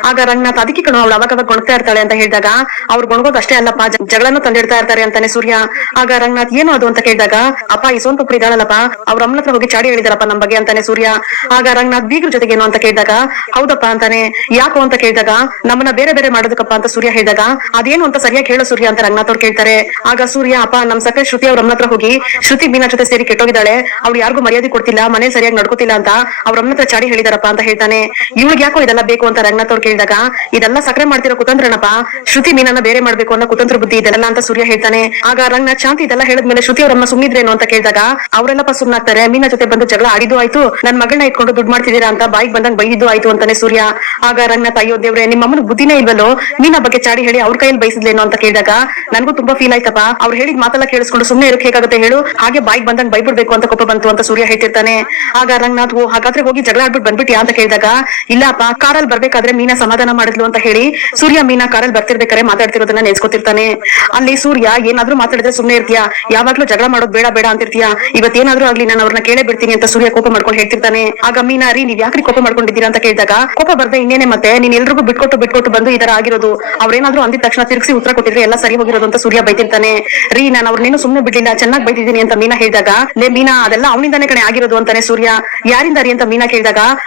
ಆಗ ರಂಗನಾಥ್ ಅದಕ್ಕೆ ಕಣೋ ಅವಳು ಅವಾಗ ಅವಾಗ ಗೊಣತಾ ಇರ್ತಾಳೆ ಅಂತ ಹೇಳಿದಾಗ, ಅವ್ರು ಗೊಣಗೋದು ಅಷ್ಟೇ ಅಲ್ಲಪ್ಪ ಜಗಳನ್ನ ಜಗಳನು ತಂದಿಡ್ತಾ ಇರ್ತಾರೆ ಅಂತಾನೆ ಸೂರ್ಯ. ಆಗ ರಂಗನಾಥ್ ಏನು ಅದು ಅಂತ ಕೇಳಿದಾಗ, ಅಪ್ಪ, ಈ ಸೋನ್ ಪುಪ್ರಿ ಇದಾಳಲ್ಲಪ್ಪ, ಅವ್ರ ಅಮ್ಮನ ಹೋಗಿ ಚಾಡಿ ಹೇಳಿದಾರಪ್ಪ ನಮ್ ಬಗ್ಗೆ ಅಂತಾನೆ ಸೂರ್ಯ. ಆಗ ರಂಗನಾಥ್ ಬೀಗ್ರ ಜೊತೆಗೆ ಏನು ಅಂತ ಕೇಳಿದಾಗ, ಹೌದಪ್ಪ ಅಂತಾನೆ. ಯಾಕೋ? ಅಂತ ಕೇಳಿದಾಗ, ನಮ್ಮನ್ನ ಬೇರೆ ಬೇರೆ ಮಾಡೋದಕ್ಕಪ್ಪ ಅಂತ ಸೂರ್ಯ ಹೇಳಿದಾಗ, ಅದೇನು ಅಂತ ಸರಿಯಾಗಿ ಹೇಳೋ ಸೂರ್ಯ ಅಂತ ರಂಗನಾಥ್ ಅವ್ರು ಕೇಳ್ತಾರೆ. ಆಗ ಸೂರ್ಯ, ಅಪ್ಪ, ನಮ್ ಸಕ್ಕರೆ ಶ್ರುತಿ ಅವ್ರ ಹೋಗಿ, ಶ್ರುತಿ ಮೀನಾ ಜೊತೆ ಸೇರಿ ಕೆಟ್ಟೋಗಿದ್ದಾಳೆ. ಅವ್ಳು ಯಾರಿಗೂ ಮರ್ಯಾದೆ ಕೊಡ್ತಿಲ್ಲ ಮನೆ ಸರಿಯಾಗಿ ನಡ್ಕೋತಿಲ್ಲ ಅಂತ ಅವ್ರ ಚಾಡಿ ಹೇಳಿದಾರಪ್ಪ ಅಂತ ಹೇಳ್ತಾನೆ. ಇವಳಿಗೆ ಯಾಕೋ ಇದೆಲ್ಲ ಬೇಕು ಅಂತ ರಂಗನಾಥ್ ಅವ್ರು ಕೇಳಿದಾಗ, ಇದೆಲ್ಲ ಸಕ್ರೆ ಮಾಡ್ತಿರೋ ಕುತಂತ್ರನಪ್ಪ, ಶ್ರುತಿ ಮೀನನ್ನ ಬೇರೆ ಮಾಡ್ಬೇಕು ಅನ್ನೋ ಕುತಂತ್ರ ಬುದ್ಧಿ ಇದೆಲ್ಲ ಅಂತ ಸೂರ್ಯ ಹೇಳ್ತಾನೆ. ಆಗ ರಂಗನಾಥ್ ಶಾಂತಿ ಇದೆಲ್ಲ ಹೇಳಿದ್ಮೇಲೆ ಶ್ರುತಿ ಅವರಮ್ಮ ಸುಮ್ಮಿದ್ರೇನು ಅಂತ ಕೇಳಿದಾಗ, ಅವರೆಲ್ಲಪ್ಪ ಸುಮ್ಮನಾಗ್ತಾರೆ ಮೀನ ಜೊತೆ ಬಂದು ಜಗಳ ಆಡಿದ್ದು ಆಯ್ತು, ನನ್ ಮಗಳನ್ನ ಇಟ್ಕೊಂಡು ದುಡ್ಡು ಮಾಡ್ತಿದ್ದೀರಾ ಅಂತ ಬಾಯಿಗೆ ಬಂದಂಗ್ ಬೈದಿದ್ದು ಆಯ್ತು ಅಂತಾನೆ ಸೂರ್ಯ. ಆಗ ರಂಗನಾಥ್, ಅಯ್ಯೋ ದೇವ್ರೆ ನಿಮ್ಮ ಅಮ್ಮನ ಬುದ್ಧಿನೇ ಇಲ್ವಲ್ಲೋ? ಮೀನ ಬಗ್ಗೆ ಚಾಡಿ ಹೇಳಿ ಅವ್ರ ಕೈಯಲ್ಲಿ ಬೈಸಿದ್ಲೇನೋ ಅಂತ ಕೇಳಿದಾಗ, ನನಗೂ ತುಂಬಾ ಫೀಲ್ ಆಯ್ತಪ್ಪ, ಅವ್ರು ಹೇಳಿದ ಮಾತೆಲ್ಲ ಕೇಳಿಸ್ಕೊಂಡು ಸುಮ್ನೆ ಇರೋಕೆ ಹೇಗಾಗುತ್ತೆ ಹೇಳು? ಹಾಗೆ ಬಾಯಿಗೆ ಬಂದಂಗ್ ಬೈಬಿಡ್ಬೇಕು ಅಂತ ಕೋಪ ಬಂತು ಅಂತ ಸೂರ್ಯ ಹೇಳ್ತಿರ್ತಾನೆ. ಆಗ ರಂಗನಾಥ್ ಹಾಗಾದ್ರೆ ಹೋಗಿ ಜಗಳ ಆಡ್ಬಿಟ್ಟು ಬಂದ್ಬಿಟ್ಯಾ ಅಂತ ಕೇಳಿದಾಗ, ಇಲ್ಲಪ್ಪ, ಕಾರಲ್ಲಿ ಬರ್ಬೇಕಾದ್ರೆ ಮೀನಾ ಸಮಾಧಾನ ಮಾಡಿದ್ಲು ಅಂತ ಹೇಳಿ ಸೂರ್ಯ ಮೀನಾ ಕಾರಲ್ಲಿ ಬರ್ತಿರ್ಬೇಕಾದ್ರೆ ಮಾತಾಡ್ತಿರೋದನ್ನ ನೆನ್ಸ್ಕೊತಿರ್ತಾನೆ. ಅಲ್ಲಿ ಸೂರ್ಯ, ಏನಾದ್ರೂ ಮಾತಾಡಿದ್ರೆ ಸುಮ್ನೆ ಇರ್ತೀಯಾ? ಯಾವಾಗ್ಲೂ ಜಗಳ ಮಾಡೋದ್ ಬೇಡ ಬೇಡ ಅಂತಿರ್ತೀಯಾ? ಇವತ್ತೇನಾದ್ರೂ ಆಗ್ಲಿ, ನಾನು ಅವ್ರನ್ನ ಕೇಳೇ ಬಿಡ್ತೀನಿ ಅಂತ ಸೂರ್ಯ ಕೋಪ ಮಾಡ್ಕೊಂಡು ಹೇಳ್ತಿರ್ತಾನೆ. ಆಗ ಮೀನಾ, ರೀ, ನೀವ್ ಯಾಕ್ರಿ ಕೋಪ ಮಾಡ್ಕೊಂಡಿದ್ದೀರಾ ಅಂತ ಕೇಳಿದಾಗ, ಕೋಪ ಬರ್ದೆ ಇನ್ನೇನೆ ಮತ್ತೆ ನೀನ್ ಎಲ್ರಿಗೂ ಬಿಟ್ಕೊಟ್ಟು ಬಿಟ್ಕೊಟ್ಟು ಬಂದು ಈ ತರ ಆಗಿರೋದು. ಅವ್ರೇನಾದ್ರೂ ಅಂದಿದ ತಕ್ಷಣ ತಿರುಗಿಸಿ ಉತ್ತರ ಕೊಟ್ಟಿದ್ರೆ ಎಲ್ಲ ಸರಿ ಹೋಗಿರೋದು ಅಂತ ಸೂರ್ಯ ಬೈತಿರ್ತಾನೆ. ರೀ, ನಾನು ಅವ್ರನ್ನೇನು ಸುಮ್ನೆ ಬಿಡ್ಲಿಲ್ಲ, ಚೆನ್ನಾಗಿ ಬೈತಿದ್ದೀನಿ ಅಂತ ಮೀನಾ ಹೇಳಿದಾಗ, ಲೇ ಮೀನಾ, ಅದೆಲ್ಲ ಅವನಿಂದಾನೇ ಕಣೆ ಆಗಿರೋದು ಅಂತಾನೆ ಸೂರ್ಯ. ಯಾರಿಂದ ರೀ ಅಂತ ಮೀನಾ ಕೇಳಿದಾಗ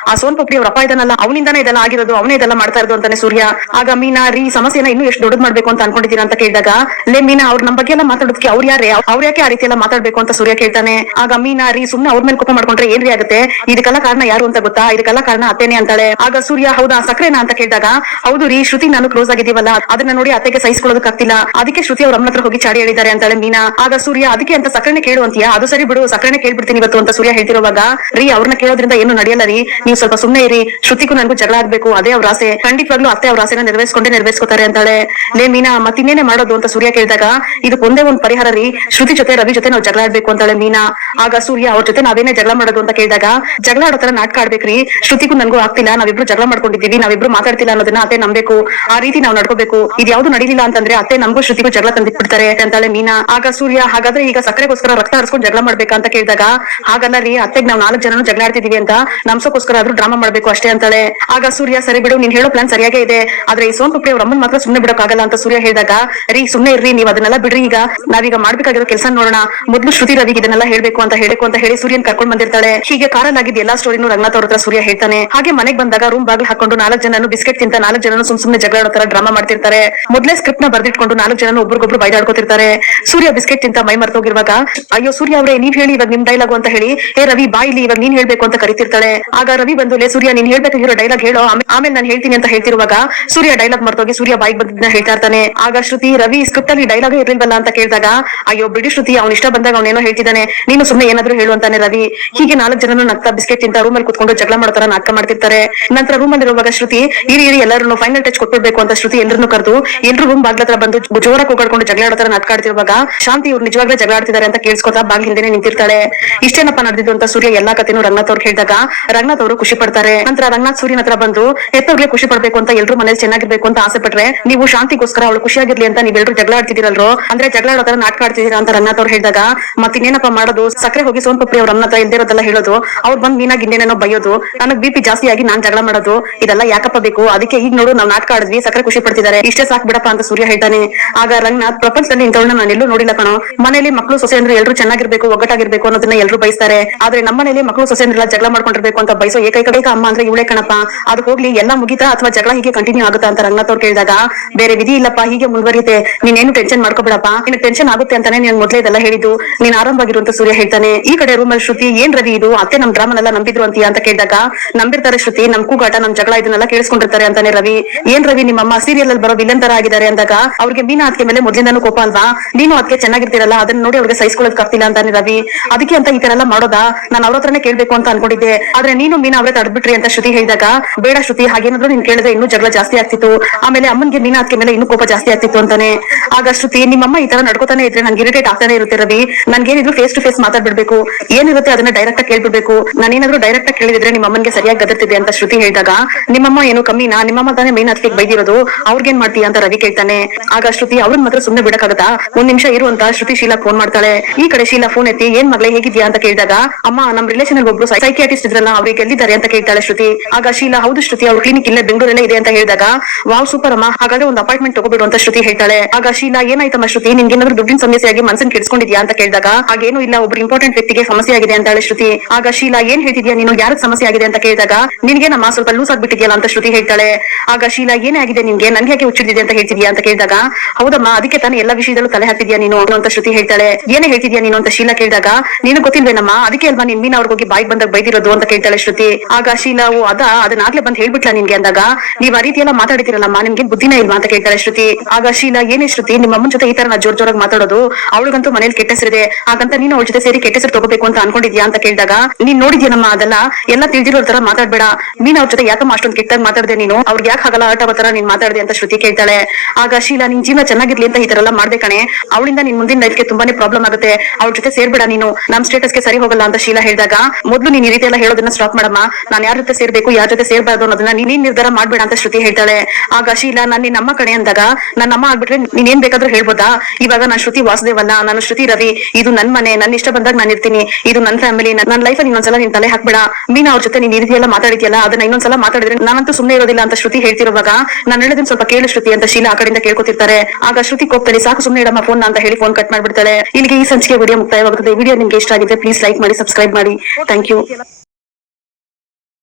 ಆ ಸೋನ್ ಪಪ್ರಿ ಅವ್ರ ಅಪ್ಪ ಇದನ್ನಲ್ಲ, ಅವನಿಂದಾನೇ ಇದೆಲ್ಲ ಆಗಿರೋದು, ಅವನೇ ಇದೆಲ್ಲ ಮಾಡ್ತಾ ಇರೋದು ಅಂತಾನೆ ಸೂರ್ಯ. ಆಗ ಮೀನಾ, ರೀ, ಸಮಸ್ಯೆನ ಇನ್ನು ಎಷ್ಟು ದೊಡ್ಡದ್ ಮಾಡ್ಬೇಕು ಅಂತ ಅನ್ಕೊಂಡಿದ್ದೀರಾ ಅಂತ ಕೇಳಿದಾಗ, ಲೇ ಮೀನಾ, ಅವ್ರ ನಮ್ ಬಗ್ಗೆ ಎಲ್ಲ ಮಾತಾಡೋದಕ್ಕೆ ಅವ್ರು ಯಾರೇ ಅವ್ರ ಯಾಕೆ ಆ ರೀತಿ ಎಲ್ಲ ಮಾತಾಡ್ಬೇಕು ಅಂತ ಸೂರ್ಯ ಕೇಳ್ತಾನೆ. ಆಗ ಮೀನಾ, ರೀ, ಸುಮ್ನೆ ಅವ್ರ ಮೇಲೆ ಕೋಪ ಮಾಡ್ಕೊಂಡ್ರೆ ಏನ್ರಿ ಆಗುತ್ತೆ? ಇದಕ್ಕೆಲ್ಲ ಕಾರಣ ಯಾರು ಅಂತ ಗೊತ್ತಾ? ಇದಕ್ಕೆಲ್ಲ ಕಾರಣ ಅತ್ತೇನೆ ಅಂತಾಳೆ. ಆಗ ಸೂರ್ಯ, ಹೌದಾ, ಸಕ್ರೆನಾ ಅಂತ ಕೇಳಿದಾಗ, ಹೌದು ರೀ, ಶ್ರುತಿ ನಾನು ಕ್ಲೋಸ್ ಆಗಿದ್ದೀವಲ್ಲ, ಅದನ್ನ ನೋಡಿ ಅತ್ತೆಗೆ ಸಹಿಸ್ಕೊಳ್ಳೋದಕ್ಕಾಗ್ತಿಲ್ಲ. ಅದಕ್ಕೆ ಶ್ರುತಿ ಅವ್ರ ಅಮ್ಮನ ಹತ್ರ ಹೋಗಿ ಚಾಡಿ ಹೇಳಿದ್ದಾರೆ ಅಂತಾಳೆ ಮೀನಾ. ಆಗ ಸೂರ್ಯ, ಅದಕ್ಕೆ ಅಂತ ಸಕ್ರೆನೆ ಕೇಳು ಅಂತೀಯಾ? ಅದು ಸರಿ ಬಿಡು, ಸಕ್ರೆನೆ ಕೇಳ್ಬಿಡ್ತೀನಿ ಇವತ್ತು ಅಂತ ಸೂರ್ಯ ಹೇಳ್ತಿರುವಾಗ, ರೀ, ಅವ್ರನ್ನ ಕೇಳೋದ್ರಿಂದ ಏನು ನಡೆಯಲ್ಲ ರೀ ನೀವು ಸ್ವಲ್ಪ ಸುಮ್ನೆ ಇರಿ. ಶ್ರುತಿಗೂ ನನಗೂ ಜಗಳ ಆಗ್ಬೇಕು. ಅದೇ ಅವ್ರ ಆಸೆ. ಖಂಡಿತವಾಗ್ಲೂ ಅತ್ತೆ ಅವ್ರ ಆಸೆನ ನೆರವೇರಿಸ್ಕೊಂಡೇ ನೆರವೇರಿಸ್ಕೊತಾರೆ ಅಂತಾಳೆ. ನೇ ಮೀನಾ, ಮತ್ತಿನ್ನೇನೆ ಮಾಡೋದು ಅಂತ ಸೂರ್ಯ ಕೇಳಿದಾಗ, ಇದಕ್ಕೆ ಒಂದೇ ಒಂದ್ ಪರಿಹಾರ ರೀ. ಶ್ರುತಿ ಜೊತೆ, ರವಿ ಜೊತೆ ನಾವು ಜಗಳ ಆಡ್ಬೇಕು ಅಂತಾಳೆ ಮೀನಾ. ಆಗ ಸೂರ್ಯ ಅವ್ರ ಜೊತೆ ನಾವೇನೇ ಜಗಳ ಮಾಡೋದು ಅಂತ ಕೇಳಿದಾಗ, ಜಗಳ ಆಡೋ ತರ ನಾಟಕ ಆಡ್ಬೇಕ್ರಿ ಶ್ರುತಿಗೂ ನನಗೂ ಆಗ್ತಿಲ್ಲ. ನಾವಿಬ್ರು ಜಗಳ ಮಾಡ್ಕೊಂಡಿದ್ದೀವಿ. ನಾವಿಬ್ರು ಮಾತಾಡ್ತಿಲ್ಲ ಅನ್ನೋದನ್ನ ಅತ್ತೆ ನಂಬೇಕು ಆ ರೀತಿ ನಾವು ನಡ್ಕೋಬೇಕು. ಇದು ಯಾವ್ದು ನಡೀಲಿಲ್ಲ ಅಂತಂದ್ರೆ ಅತ್ತೆ ನಮಗೂ ಶ್ರುತಿಗೂ ಜಗಳ ತಂದಿಟ್ಬಿಡ್ತಾರೆ ಅಂತಾಳೆ ಮೀನಾ. ಆಗ ಸೂರ್ಯ, ಹಾಗಾದ್ರೆ ಈಗ ಸಕ್ಕರೆಗೋಸ್ಕರ ರಕ್ತ ಹರಿಸ್ಕೊಂಡು ಜಗಳ ಮಾಡ್ಬೇಕಂತ ಕೇಳಿದಾಗ, ಹಾಗಲ್ಲ ರೀ. ಅತ್ತೆಗ್ ನಾವ್ ನಾಲ್ಕು ಜನನು ಜಗಳ ಆಡ್ತಿದೀವಿ ಅಂತ ನಮ್ಸೋಕೋಸ್ಕರ ಆದ್ರೂ ಡ್ರಾಮಾ ಮಾಡ್ಬೇಕು ಅಷ್ಟೇ ಅಂತಾಳೆ. ಆಗ ಸೂರ್ಯ, ಸರಿ ಬಿಡು, ನೀನ್ ಹೇಳೋ ಪ್ಲಾನ್ ಸರಿಯಾಗೇ ಇದೆ. ಆದ್ರೆ ಈ ಸೋನ್ ಪುಪ್ರಿ ಅವ್ರ ಮಾತ್ರ ಸುಮ್ನೆ ಬಿಡೋಕ್ಕಾಗಲ್ಲ ಅಂತ ಸೂರ್ಯ ಹೇಳಿದಾಗ, ರೀ, ಸುಮ್ನೆ ಇರ್ರಿ, ನೀವ್ ಅದನ್ನೆಲ್ಲ ಬಿಡ್ರಿ ಈಗ. ನಾವೀಗ ಮಾಡ್ಬೇಕಾಗಿರೋ ಕೆಲಸ ನೋಡೋಣ. ಮೊದ್ಲು ಶ್ರುತಿ ರವಿಗೆ ಇದನ್ನೆಲ್ಲ ಹೇಳ್ಬೇಕು ಅಂತ ಹೇಳಬೇಕು ಅಂತ ಹೇಳಿ ಸೂರ್ಯನ್ ಕರ್ಕೊಂಡ್ ಬಂದಿರ್ತಾಳೆ. ಹೀಗೆ ಕಾರಲ್ಲಾಗಿದ್ದ ಎಲ್ಲಾ ಸ್ಟೋರಿನೂ ರಂಗನಾಥ್ ಅವ್ರ ಹತ್ರ ಸೂರ್ಯ ಹೇಳ್ತಾನೆ. ಹಾಗೆ ಮನೆಗ್ ಬಂದಾಗ ರೂಮ್ ಬಾಗಿಲು ಹಾಕೊಂಡು ನಾಲ್ಕು ಜನನು ಬಿಸ್ಕೆಟ್ ತಿಂತ ನಾಲ್ಕು ಜನನು ಸುಮ್ ಸುಮ್ನೆ ಜಗಳ ತರ ಡ್ರಾಮಾ ಮಾಡ್ತಿರ್ತಾರೆ. ಮೊದ್ಲೇ ಸ್ಕ್ರಿಪ್ಟ್ನ ಬರ್ದಿಟ್ಕೊಂಡು ನಾಲ್ಕು ಜನನು ಒಬ್ರಿಗೊಬ್ರು ಬೈದಾಡ್ಕೊತಿರ್ತಾರೆ ಸೂರ್ಯ ಬಿಸ್ಕೆಟ್ ತಿಂತ ಮೈ ಮರ್ತೋಗಿರುವಾಗ, ಅಯ್ಯೋ ಸೂರ್ಯ ಅವರೇ ನೀನ್ ಹೇಳಿ ಇವಾಗ ನಿಮ್ ಡೈಲಾಗು ಅಂತ ಹೇಳಿ ಏ ರವಿ ಬಾಯಿಲಿ ಇವಾಗ ನೀನ್ ಹೇಳ್ಬೇಕು ಅಂತ ಕರಿತಿರ್ತಾಳೆ. ಆಗ ರವಿ ಬಂದು ಸೂರ್ಯ, ನೀನ್ ಹೇಳ್ಬೇಕಾಗಿರೋ ಡೈಲಾಗ್ ಹೇಳೋ. ಆಮೇ- ಆಮೇಲೆ ನಾನು ಹೇಳ್ತೀನಿ ಅಂತ ಹೇಳ್ತಿರುವಾಗ ಸೂರ್ಯ ಡೈಲಾಗ್ ಮರ್ತೋಗಿ ಸೂರ್ಯ ಬಾಯಿಗೆ ಬಂದಿದ್ನ ಹೇಳ್ತಾ ಇರ್ತಾನೆ. ಆಗ ಶ್ರುತಿ, ರವಿ ಸ್ಕ್ರಿಪ್ಟ್ ಅಲ್ಲಿ ಡೈಲಾಗ್ ಇರ್ಲಿಲ್ವಲ್ಲ? ಅಂತ ಕೇಳಿದಾಗ, ಅಯ್ಯೋ, ಬಿಡಿ ಶ್ರುತಿ, ಅವ್ನ ಇಷ್ಟ ಬಂದಾಗ ಅವನೇನೋ ಹೇಳ್ತಿದ್ದಾನೆ. ನೀನು ಸುಮ್ನೆ ಏನಾದ್ರು ಹೇಳು ಅಂತಾನೆ ರವಿ. ಹೀಗೆ ನಾಲ್ಕು ಜನನು ನಗ್ತಾ ಬಿಸ್ಕೆಟ್ ತಿಂತ ರೂಮ್ ಅಲ್ಲಿ ಕುತ್ಕೊಂಡು ಜಗಳ ಮಾಡ್ತಾರ ತರ ನಾಟಕ ಮಾಡ್ತಿರ್ತಾರೆ. ನಂತರ ರೂಮ್ ಅಲ್ಲಿ ಇರುವಾಗ ಶ್ರುತಿ, ಇರಿ ಇರಿ ಎಲ್ಲರೂ ಫೈನಲ್ ಟಚ್ ಕೊಟ್ಬಿಡ್ಬೇಕು ಅಂತ ಶ್ರುತಿ ಎಲ್ಲರನ್ನು ಕರೆದು, ಎಲ್ರು ರೂಮ್ ಬಾಗ್ಲ ಹತ್ರ ಬಂದು ಜೋರ ಕೂಗಾಡ್ಕೊಂಡು ಜಗಳ ಆಡ್ತಾರ ತರ ನಾಟಕ ಆಡ್ತಿರುವಾಗ ಶಾಂತಿ ಇವ್ರು ನಿಜವಾಗ್ಲೇ ಜಗಳ ಆಡ್ತಿದ್ದಾರೆ ಅಂತ ಕೇಳಿಸ್ಕೊತಾ ಬಾಗ್ಲ ಹಿಂದೆನೆ ನಿಂತಿರ್ತಾಳೆ. ಇಷ್ಟೇನಪ್ಪ ನಡೆದಿದ್ದು ಅಂತ ಸೂರ್ಯ ಎಲ್ಲಾ ಕಥೆನೂ ರಂಗನಾಥ್ ಅವ್ರು ಹೇಳಿದಾಗ ರಂಗನಾಥ್ ಅವರು ಖುಷಿ ಪಡ್ತಾರೆ. ನಂತರ ರಂಗನಾಥ್ ಸೂರ್ಯನ ಹತ್ರ ಬಂದು, ಹೆತ್ತವ್ರಿಗೆ ಖುಷಿ ಪಡ್ಬೇಕು ಅಂತ ಎಲ್ರು ಮನೇಲಿ ಚೆನ್ನಾಗಿರ್ಬೇಕು ಅಂತ ಆಸೆ ಪಟ್ರೆ, ನೀವು ಶಾಂತಿಗೋಸ್ಕರ ಅವಳು ಖುಷಿಯಾಗಿರ್ಲಿ ಅಂತ ನೀವೆಲ್ಲರೂ ಜಗಳ ಆಡ್ತಿದ್ದೀರಲ್ರು? ಅಂದ್ರೆ ಜಗಳ ಆಡೋ ತರ ನಾಟಕ ಆಡ್ತಿದ್ದೀರಾ? ಅಂತ ರಂಗನಾಥ್ ಅವ್ರು ಹೇಳಿದಾಗ, ಮತ್ತಿನ್ನೇನಪ್ಪ ಮಾಡೋದು? ಸಕ್ಕರೆ ಹೋಗಿ ಸೋನ್ ಪಪ್ರಿ ಅವ್ರ ಅನ್ನತ್ರ ಇಲ್ದಿರೋದೆಲ್ಲ ಹೇಳೋದು. ಅವ್ರು ಬಂದ್ ಮೀನಾಗಿ ಇನ್ನೇನೇನೋ ಬೈಯೋದು. ನನಗ್ ಬಿಪಿ ಜಾಸ್ತಿ ಆಗಿ ನಾನ್ ಜಗಳ ಮಾಡೋದು. ಇದೆಲ್ಲ ಯಾಕಪ್ಪ ಬೇಕು? ಅದಕ್ಕೆ ಈಗ ನೋಡು ನಾವು ನಾಟಕ ಆಡಿದ್ವಿ, ಸಕ್ಕರೆ ಖುಷಿ ಪಡ್ತಿದ್ದಾರೆ. ಇಷ್ಟೇ ಸಾಕ್ ಬಿಡಪ್ಪ ಅಂತ ಸೂರ್ಯ ಹೇಳ್ತಾನೆ ಆಗ ರಂಗನಾಥ್, ಪ್ರಪಂಚದಲ್ಲಿ ಇಂಥವ್ಳನ್ನ ನಾನು ಎಲ್ಲೂ ನೋಡಿಲ್ಲ ಕಣೋ. ಮನೇಲಿ ಮಕ್ಕಳು ಸೊಸೆ ಅಂದ್ರೆ ಎಲ್ಲರೂ ಚೆನ್ನಾಗಿರ್ಬೇಕು, ಒಗ್ಗಟ್ಟಾಗಿರ್ಬೇಕು ಅನ್ನೋದನ್ನ ಎಲ್ಲರೂ ಬಯಸ್ತಾರೆ. ಆದ್ರೆ ನಮ್ಮ ಮನೇಲಿ ಮಕ್ಕಳು ಸೊಸೆ ಜಗಳ ಮಾಡ್ಕೊಂಡಿರ್ಬೇಕು ಅಂತ ಬಯಸೋ ಏಕೈಕ ಅಮ್ಮ ಅಂದ್ರೆ ಇವಳೇ ಕಣಪ್ಪ. ಅದು ಹೋಗ್ಲಿ, ಎಲ್ಲ ಮುಗಿತಾ ಅಥವಾ ಜಗಳ ಹೀಗೆ ಕಂಟಿನ್ಯೂ ಆಗುತ್ತಾ ಅಂತ ರಂಗನಾಥ್ ಅವ್ರು ಕೇಳಿದಾಗ, ಬೇರೆ ವಿಧಿ ಇಲ್ಲಪ್ಪ, ಹೀಗೆ ಮುಂದುವರಿಯುತ್ತೆ. ನೀನೇನು ಟೆನ್ಷನ್ ಮಾಡ್ಕೋಬೇಡಪ್ಪ. ನಿನ್ ಟೆನ್ಷನ್ ಆಗುತ್ತೆ ಅಂತಾನೆ ನೀನ್ ಮೊದ್ಲೇ ಇದೆಲ್ಲ ಹೇಳಿದ್ದು. ನೀನ್ ಆರಂಭವಾಗಿರುವಂತ ಸೂರ್ಯ ಹೇಳ್ತಾನೆ. ಈ ಕಡೆ ರೂಮಲ್ಲಿ ಶ್ರುತಿ, ಏನ್ ರವಿ ಇದು? ಅತ್ತೆ ನಮ್ ಡ್ರಾಮನೆಲ್ಲ ನಂಬಿದ್ರು ಅಂತೀಯ ಅಂತ ಕೇಳಿದಾಗ, ನಂಬಿರ್ತಾರೆ ಶ್ರುತಿ, ನಮ್ ಕೂಗಾಟ, ನಮ್ ಜಗಳ ಇದನ್ನೆಲ್ಲ ಕೇಳಿಸ್ಕೊಂಡಿರ್ತಾರೆ ಅಂತಾನೆ ರವಿ. ಏನ್ ರವಿ ನಿಮ್ಮಮ್ಮ? ಸೀರಿಯಲ್ ಅಲ್ಲಿ ಬರೋ ವಿಲನ್ ತರ ಆಗಿದ್ದಾರೆ ಅಂದಾಗ, ಅವ್ರಿಗೆ ಮೀನಾ ಅದಕ್ಕೆ ಮೇಲೆ ಮೊದ್ಲಿಂದಾನು ಕೋಪ ಅಲ್ವಾ? ನೀನು ಅದಕ್ಕೆ ಚೆನ್ನಾಗಿರ್ತೀರಲ್ಲ, ಅದನ್ನ ನೋಡಿ ಅವ್ರಿಗೆ ಸಹಿಸ್ಕೊಳ್ಳೋದ್ ಆಗ್ತಿಲ್ಲ ಅಂತಾನೆ ರವಿ. ಅದಕ್ಕೆ ಅಂತ ಈ ತರ ಎಲ್ಲ ಮಾಡೋದಾ? ನಾನು ಅವ್ರ ಹತ್ರನೇ ಕೇಳ್ಬೇಕು ಅಂತ ಅನ್ಕೊಂಡಿದ್ದೆ. ನೀನು ಮೀನಾ ಅವ್ರೆ ತಡ್ಬಿಟ್ರಿ ಅಂತ ಶ್ರುತಿ ಹೇಳಿದಾಗ, ಬೇಡ ಶ್ರುತಿ, ಹಾಗೇನಾದ್ರು ನೀನ್ ಕೇಳಿದ್ರೆ ಇನ್ನೂ ಜಗಳ ಜಾಸ್ತಿ ಆಗ್ತಿತ್ತು. ಆಮೇಲೆ ಅಮ್ಮನ್ಗೆ ಮೀನಾ ಅದಕ್ಕೆ ಮೇಲೆ ಇನ್ನೂ ಕೋಪ ಜಾಸ್ತಿ ಆಗ್ತಿತ್ತು ಅಂತಾನೆ. ಆಗ ಶ್ರುತಿ, ನಿಮ್ಮಮ್ಮ ಈ ತರ ನಡ್ಕೋತಾನೆ ಇದ್ರೆ ನನ್ಗೆ ಇರಿಟೇಟ್ ಆಗ್ತಾನೆ ಇರುತ್ತೆ ರವಿ. ನನ್ಗೇನಿದ್ರು ಫೇಸ್ ಟು ಫೇಸ್ ಮಾತಾಡ್ಬಿಡ್ಬೇಕು. ಏನಿರುತ್ತೆ ಅದನ್ನ ಡೈರೆಕ್ಟ್ ಆಗಿ ಕೇಳ್ಬಿಡ್ಬೇಕು. ನಾನೇನಾದ್ರೂ ಡೈರೆಕ್ಟ್ ಆಗಿ ಕೇಳಿದ್ರೆ ನಿಮ್ಮ ಅಮ್ಮನ್ಗೆ ಸರಿಯಾಗಿ ಗದರ್ತಿದೆ ಅಂತ ಶ್ರುತಿ ಹೇಳಿದಾಗ, ನಿಮ್ಮಮ್ಮ ಏನು ಕಮ್ಮಿನಾ ನಿಮ್ಮಮ್ಮ ತಾನೇ ಮೈನ್ ಅದಕ್ಕೆ ಬೈದಿರೋದು. ಅವ್ರಿಗೇನ್ ಮಾಡ್ತೀಯ ಅಂತ ರವಿ ಕೇಳ್ತಾನೆ. ಆಗ ಶ್ರುತಿ, ಅವ್ರನ್ನ ಮಾತ್ರ ಸುಮ್ನೆ ಬಿಡಕ್ಕಾಗತ್ತಾ? ಒಂದ್ ನಿಮಿಷ ಇರು ಅಂತ ಶ್ರುತಿ ಶೀಲಾ ಫೋನ್ ಮಾಡ್ತಾಳೆ. ಈ ಕಡೆ ಶೀಲಾ ಫೋನ್ ಎತ್ತಿ, ಏನ್ ಮಗಳೇ, ಹೇಗಿದ್ಯಾ? ಅಂತ ಕೇಳಿದಾಗ, ಅಮ್ಮ, ನಮ್ ರಿಲೇಷನ್ ಅಲ್ಲಿ ಒಬ್ರು ಸೈಕಿಯಾಟಿಸ್ಟ್ ಇದ್ರಲ್ಲ ಅವ್ರಿಗೆ ಎಲ್ಲಿದ್ದಾರೆ ಅಂತ ಕೇಳ್ತಾಳೆ ಶ್ರುತಿ. ಆಗ ಶೀಲಾ, ಹೌದು ಶ್ರುತಿ, ಅವ್ರ ಕ್ಲಿನಿಕ್ ಇಲ್ಲೇ ಬೆಂಗಳೂರಲ್ಲೇ ಇದೆ ಅಂತ ಹೇಳಿದಾಗ, ವಾವ್ ಸೂಪರ್ ಅಮ್ಮ. ಹಾಗಾದ್ರೆ ಒಂದು ಅಪಾಯಿಂಟ್ಮೆಂಟ್ ತಗೋಬಿಡು ಅಂತ ಶ್ರುತಿ ಹೇಳ್ತಾಳೆ. ಆಗ ಶೀಲಾ, ಏನಾಯ್ತಮ್ಮ ಶ್ರುತಿ ನಿಮ್ಗೆ ಏನಾದ್ರು ದುಡ್ಡಿನ ಸಮಸ್ಯೆ ಆಗಿ ಕೆಡಿಸ್ಕೊಂಡಿದ್ಯಾ ಅಂತ ಕೇಳಿದಾಗ, ಹಾಗೇನು ಇಲ್ಲ, ಒಬ್ರು ಇಂಪಾರ್ಟೆಂಟ್ ವ್ಯಕ್ತಿಗೆ ಸಮಸ್ಯೆ ಆಗಿದೆ ಅಂತಾಳೆ ಶ್ರುತಿ. ಆಗ ಶೀಲಾ, ಏನ್ ಹೇಳ್ತಿದ್ಯಾ ನೀನು ಯಾರ ಸಮಸ್ಯೆ ಆಗಿದೆ ಅಂತ ಕೇಳಿದಾಗ, ನಿನ್ಗೇನಮ್ಮ, ಸ್ವಲ್ಪ ಲೂಸ್ ಆಗ್ಬಿಟ್ಟಿದ್ಯಲ್ಲ ಅಂತ ಶ್ರುತಿ ಹೇಳ್ತಾಳೆ. ಆಗ ಶೀಲಾ, ಏನೇ ಆಗಿದೆ ನಿನ್ಗೆ? ನನ್ಗೆ ಯಾಕೆ ಹುಚ್ಚಿಡಿದೆ ಅಂತ ಹೇಳ್ತಿದ್ಯಾ ಅಂತ ಕೇಳಿದಾಗ, ಹೌದಮ್ಮ, ಅದಕ್ಕೆ ತಾನೇ ಎಲ್ಲಾ ವಿಷಯದಲ್ಲೂ ತಲೆ ಹಾಕ್ತಿದ್ಯಾ ನೀನು? ಅಂತ ಶ್ರುತಿ ಹೇಳ್ತಾಳೆ. ಏನೇ ಹೇಳ್ತಿದ್ಯಾ ನೀನು? ಅಂತ ಶೀಲಾ ಕೇಳಿದಾಗ ನೀನು ಗೊತ್ತಿಲ್ವೇನಮ್ಮ? ಅದಕ್ಕೆ ಅಲ್ವಾ ನಿನ್ ಮೀನ್ ಅವ್ರಿಗೆ ಹೋಗಿ ಬಾಯ್ ಬಂದಾಗ ಬೈದಿರೋದು? ಅಂತ ಶ್ರುತಿ. ಆಗ ನಾವು ಅದ ಅದನ್ನಾಗ್ಲೇ ಬಂದ್ ಹೇಳ್ಬಿಟ್ಲಾ ನಿನ್ಗೆ ಅಂದಾಗ, ನೀವ್ ಆ ರೀತಿ ಎಲ್ಲ ಮಾತಾಡಿದಿರಲ್ಲಮ್ಮ ನಿಮ್ಗೆ ಬುದ್ಧಿನ ಇಲ್ವಾ ಅಂತ ಕೇಳ್ತಾಳೆ ಶ್ರುತಿ. ಆಗ ಶೀಲಾ ಏನೇ ಶ್ರುತಿ, ನಿಮ್ಮ ಅಮ್ಮನ ಜೊತೆ ಈ ತರ ನಾ ಜೋರ್ ಜೋರಾಗಿ ಮಾತಾಡೋದು, ಅವಳಿಗಂತೂ ಮನೇಲಿ ಕೆಟ್ಟ ಹೆಸರಿದೆ. ಹಾಗಂತ ನೀನು ಅವಳ ಜೊತೆ ಸೇರಿ ಕೆಟ್ಟ ಹೆಸರು ತಗೋಬೇಕು ಅಂತ ಅನ್ಕೊಂಡಿದ್ಯಾ ಅಂತ ಕೇಳಿದಾಗ, ನೀನ್ ನೋಡಿದ್ಯಾನಮ್ಮ ಅದೆಲ್ಲ? ಎಲ್ಲ ತಿಳಿದಿರೋ ತರ ಮಾತಾಡ್ಬೇಡ. ನೀನ್ ಅವ್ರ ಜೊತೆ ಯಾಕಮ್ಮ ಅಷ್ಟೊಂದು ಕೆಟ್ಟಾಗಿ ಮಾತಾಡ್ದೆ ನೀನು? ಅವ್ರಿಗೆ ಯಾಕೆ ಹಾಗಲ್ಲ ಆಟ ತರ ನೀನ್ ಮಾತಾಡ್ದೆ ಅಂತ ಶ್ರುತಿ ಕೇಳ್ತಾಳೆ. ಆಗ ಶೀಲಾ ನಿನ್ ಜೀವನ ಚೆನ್ನಾಗಿರ್ಲಿ ಅಂತ ಈ ತರ ಎಲ್ಲ ಮಾಡ್ದೆ ಕಣೆ. ಅವಳಿಂದ ನಿನ್ ಮುಂದಿನ ಲೈಫ್ಗೆ ತುಂಬಾನೇ ಪ್ರಾಬ್ಲಮ್ ಆಗುತ್ತೆ. ಅವ್ರ ಜೊತೆ ಸೇರ್ಬೇಡ ನೀನು. ನಮ್ ಸ್ಟೇಟಸ್ಗೆ ಸರಿ ಹೋಗಲ್ಲ ಅಂತ ಶೀಲಾ ಹೇಳಿದಾಗ, ಮೊದ್ಲು ನೀನ್ ಈ ರೀತಿ ಎಲ್ಲ ಹೇಳೋದನ್ನ ಸ್ಟಾಪ್ ಮಾಡಮ್ಮ. ನಾನ್ ಯಾರ ಜೊತೆ ಸೇರ್ಬೇಕು, ಯಾರ ಜೊತೆ ಸೇರ್ಬಾರ್ದು ಅನ್ನೋದನ್ನ ನೀನ್ ನಿರ್ಧಾರ ಮಾಡ್ಬೇಡ ಅಂತ ಶ್ರುತಿ ಹೇಳ್ತಾಳೆ. ಆಗ ಶೀಲಾ, ನಾನು ನಿನ್ನ ಅಮ್ಮ ಕಣೆ ಅಂದಾಗ ನನ್ನ ಅಮ್ಮ ಆಗ್ಬಿಟ್ರೆ ನೀನ್ ಏನ್ ಬೇಕಾದ್ರೂ ಹೇಳ್ಬೋದಾ? ಇವಾಗ ನಾನು ಶ್ರುತಿ ವಾಸುದೇವಲ್ಲ, ನಾನು ಶ್ರುತಿ ರವಿ. ಇದು ನನ್ ಮನೆ ನನ್ನ ಇಷ್ಟ ಬಂದಾಗ ನಾನು ಇರ್ತೀನಿ. ಇದು ನನ್ನ ಫ್ಯಾಮಿಲಿ ನನ್ನ ಲೈಫ್ ಇನ್ನೊಂದ್ಸಲ ನಿನ್ ತಲೆ ಹಾಕ್ಬೇಡ. ಮೀನ್ ಅವ್ರ ಜೊತೆ ನೀನ್ ಎಲ್ಲ ಮಾತಾಡಿದ್ಯಲ್ಲ, ಅದನ್ನ ಇನ್ನೊಂದ್ಸಲ ಮಾತಾಡಿದ್ರೆ ನಾನಂತೂ ಸುಮ್ಮನೆ ಇರೋದಿಲ್ಲ ಅಂತ ಶ್ರುತಿ ಹೇಳ್ತಿರುವಾಗ, ನಾನು ಹೇಳೋದನ್ನ ಸ್ವಲ್ಪ ಕೇಳು ಶ್ರುತಿ ಅಂತ ಶೀಲಾ ಆ ಕಡೆಯಿಂದ ಕೇಳ್ಕೊತಿರ್ತಾರೆ. ಆಗ ಶ್ರುತಿ ಕೋಪ್ತಾರೆ ಸಾಕು ಸುಮ್ಮನೆ ಇಡಮ್ಮ ಫೋನ್ ಅಂತ ಹೇಳಿ ಫೋನ್ ಕಟ್ ಮಾಡ್ಬಿಡ್ತಾಳೆ. ಇಲ್ಲಿಗೆ ಈ ಸಂಚಿಕೆ ವಿಡಿಯೋ ಮುಕ್ತಾಯವಾಗುತ್ತದೆ. ವಿಡಿಯೋ ನಿಮ್ಗೆ ಇಷ್ಟ ಆಗಿದೆ ಪ್ಲೀಸ್ ಲೈಕ್ ಮಾಡಿ ಸಬ್ಸ್ಕ್ರೈಬ್ ಮಾಡಿ. Thank you